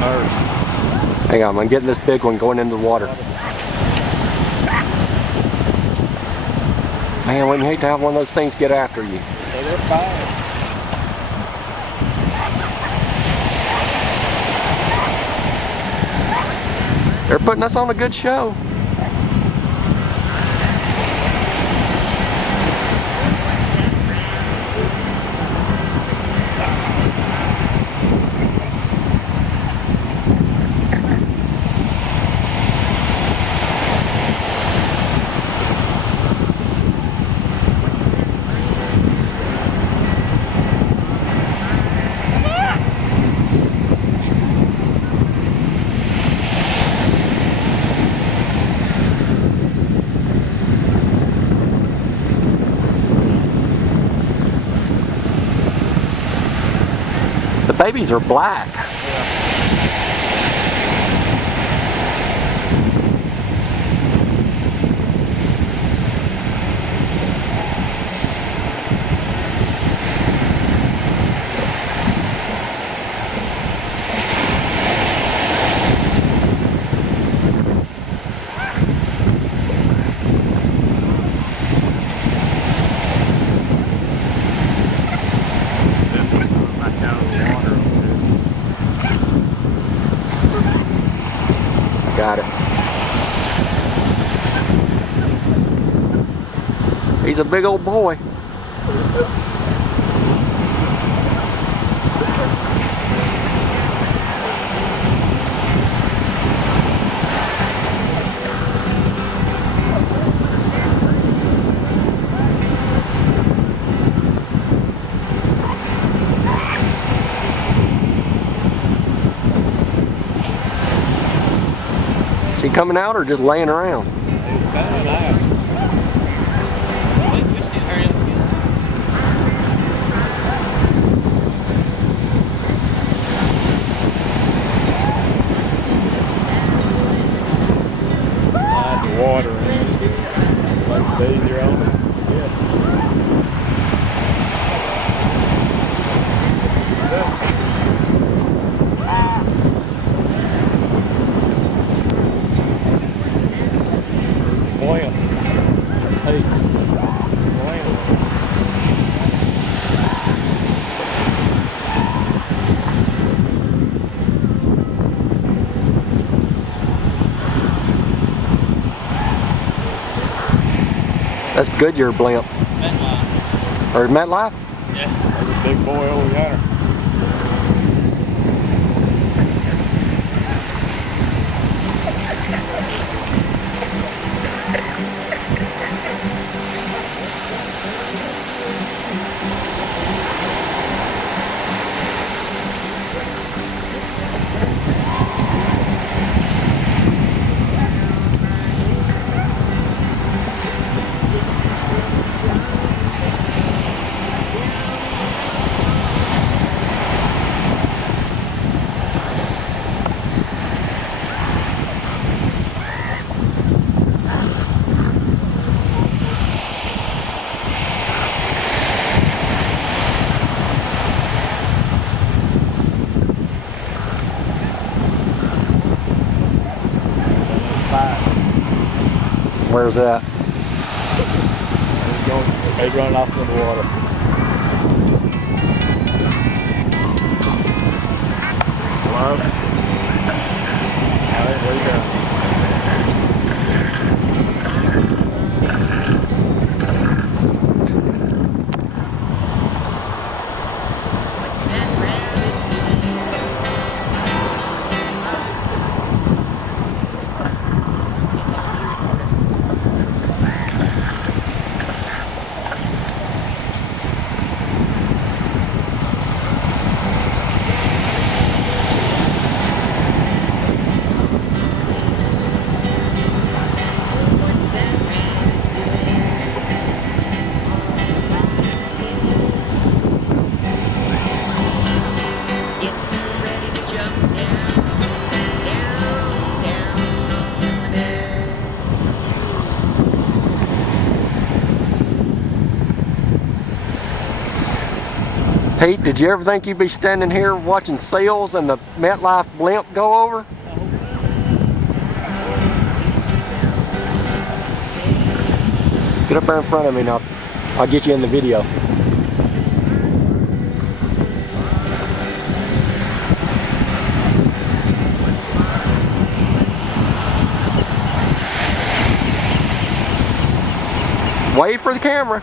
Hang on, I'm getting this big one going into the water. Man, wouldn't you hate to have one of those things get after you? So they're fine. They're putting us on a good show. The babies are black. Got it. He's a big old boy. Is he coming out or just laying around? He's coming out. Slide the water in. Much easier on it. Buoyant. Hey. Buoyant. That's Goodyear blimp. MetLife. Or MetLife? Yeah. There's a big boy over yonder. Where's that? He's running off into the water. Hello? All right, where you going? Pete, did you ever think you'd be standing here watching seals and the MetLife blimp go over? Get up there in front of me and I'll get you in the video. Wait for the camera.